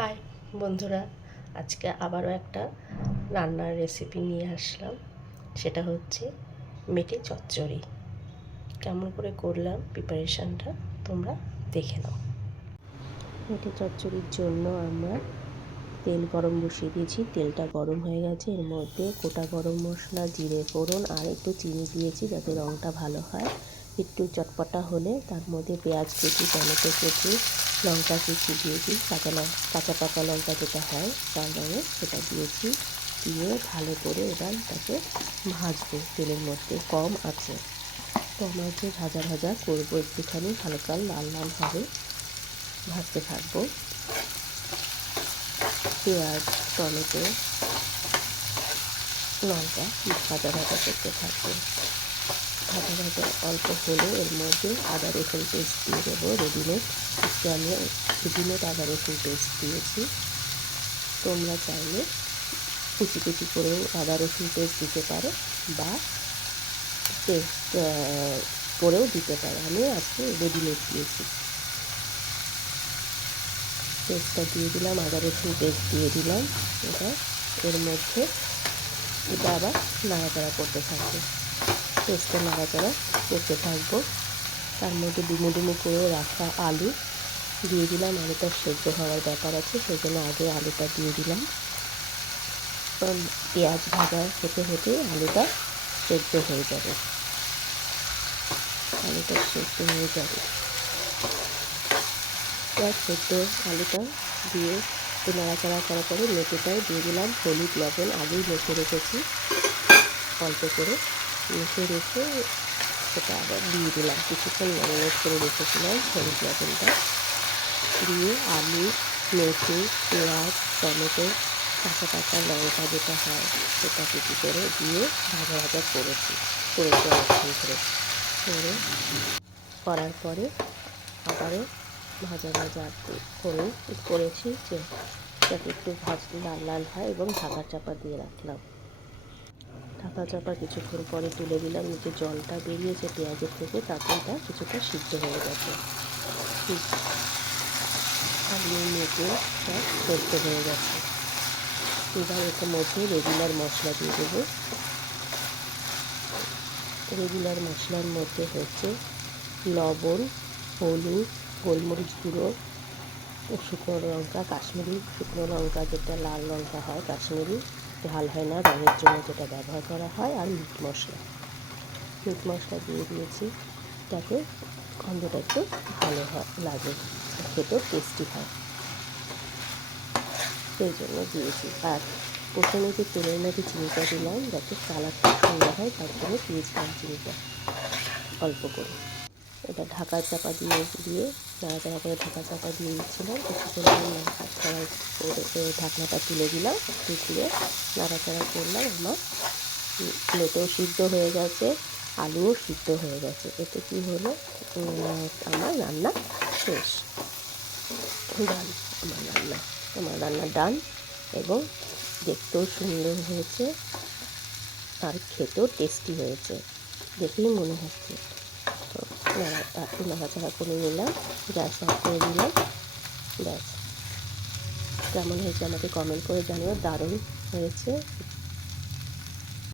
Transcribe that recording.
High বন্ধুরা, আজকে আবারও একটা রান্নার রেসিপি নিয়ে আসলাম। সেটা হচ্ছে মেটে চচ্চড়ি। কেমন করে করলাম প্রিপারেশানটা তোমরা দেখে নাও। মেটে চচ্চড়ির জন্য আমরা তেল গরম বসিয়ে দিয়েছি। তেলটা গরম হয়ে গেছে। এর মধ্যে গোটা গরম মশলা, জিরে, ফোড়ন আর একটু চিনি দিয়েছি যাতে রঙটা ভালো হয়। একটু চটপটা হলে তার মধ্যে পেঁয়াজ কুচি, টমেটো কুচি লঙ্কা কুচি দিয়েছি কাঁচা লঙ্কা কাঁচা পাকা লঙ্কা যেটা হয় রঙের সেটা দিয়েছি, দিয়ে ভালো করে এবার তাকে ভাজবো, তেলের মধ্যে কম আছে। কম আছে ভাজা ভাজা করব, একটুখানি হালকা লাল লাল হবে ভাজতে থাকব। পেঁয়াজ, টমেটো, লঙ্কা, ভাজা ভাজা করতে থাকব। ভাজা ভাজা অল্প হলে এর মধ্যে আদা রসুন পেস্ট দিয়ে দেবো রেডিমেড আজকে আমি রেডিমেড আদা রসুন পেস্ট দিয়েছি। তোমরা চাইলে কুচি কুচি করেও আদা রসুন পেস্ট দিতে পারো বা পেস্ট করেও দিতে পারো। আমি আজকে রেডিমেড দিয়েছি। পেস্টটা দিয়ে দিলাম, আদা রসুন পেস্ট দিয়ে দিলাম। এটা এর মধ্যে এটা আবার নাড়াচাড়া করতে থাকবে। পেস্টটা নাড়াচাড়া করতে থাকব। তার মধ্যে ডুমো ডুমো করে রাখা আলু দিয়ে দিলাম। আলুটা সেদ্ধ হওয়ার ব্যাপার আছে সেই জন্য আগে আলুটা দিয়ে দিলাম। পেঁয়াজ ভাজা হতে হতে আলুটা সেদ্ধ হয়ে যাবে। আলুটা সেদ্ধ হয়ে যাবে। পেঁয়াজ সেদ্ধ আলুটা দিয়ে একটু নাড়াচাড়া করার পরে মেথিটাও দিয়ে দিলাম। হলুদ, লবণ আগেই মেখে রেখেছি। অল্প করে মেখে রেখে সেটা আবার দিয়ে দিলাম। কিছুক্ষণ ম্যারিনেট করে রেখেছিলাম হলুদ লবণটা। দিয়ে আলু মেথি পেঁয়াজ, টমেটো, কাঁচা কাঁচা লঙ্কা যেটা হয় সেটা কুচি করে দিয়ে ভাজা ভাজা করেছি করেছি অনেকক্ষণ ধরে। করে করার পরে আবারও ভাজা ভাজা করে করেছি যে যাতে একটু ভাজ লাল লাল হয় এবং ঢাকা চাপা দিয়ে রাখলাম। ঢাকা চাপা কিছুক্ষণ পরে তুলে দিলাম, নিচে জলটা বেরিয়েছে, পেঁয়াজের থেকে তাতে এটা কিছুটা সিদ্ধ হয়ে গেছে। আলু হয়ে গেছে। এবার এটার মধ্যে রেগুলার মশলা দিয়ে দেবো। রেগুলার মশলার মধ্যে হচ্ছে লবণ, হলুদ, গোলমরিচ গুঁড়ো, শুকনো লঙ্কা, কাশ্মীরি শুকনো লঙ্কা, যেটা লাল লঙ্কা হয়, কাশ্মীরি। ঝাল হয় না, রঙের জন্য যেটা ব্যবহার করা হয়, আর মিট মশলা। মিট মশলা দিয়ে দিয়েছি তাতে গন্ধটা একটু ভালো হয়, লাগে, খেতেও টেস্টি হয়। সেই জন্য দিয়েছি। আর প্রথমে যে তেলের মধ্যে চিনিটা দিলাম, যাতে কালারটা সুন্দর হয়, তার জন্য দিয়েছিলাম চিনিটা, অল্প করে। এটা ঢাকা চাপা দিয়ে দিয়ে নাড়াচাড়া করে ঢাকা চাপা দিয়ে দিচ্ছিলাম, কিছুক্ষণ করে ঢাকনাটা তুলে দিলাম তুলে নাড়াচাড়া করলাম। আমার প্লেটেও সিদ্ধ হয়ে গেছে, আলুও সিদ্ধ হয়ে গেছে। এতে কি হলো? আমার রান্না শেষ। ডান, আমার রান্না আমার রান্না ডান এবং দেখতেও সুন্দর হয়েছে আর খেতেও টেস্টি হয়েছে, দেখেই মনে হচ্ছে। তো নাড়াচাড়া করে নিলাম গ্যাস অফ করে দিলাম, ব্যাস। কেমন হয়েছে আমাকে কমেন্ট করে জানিও। দারুণ হয়েছে।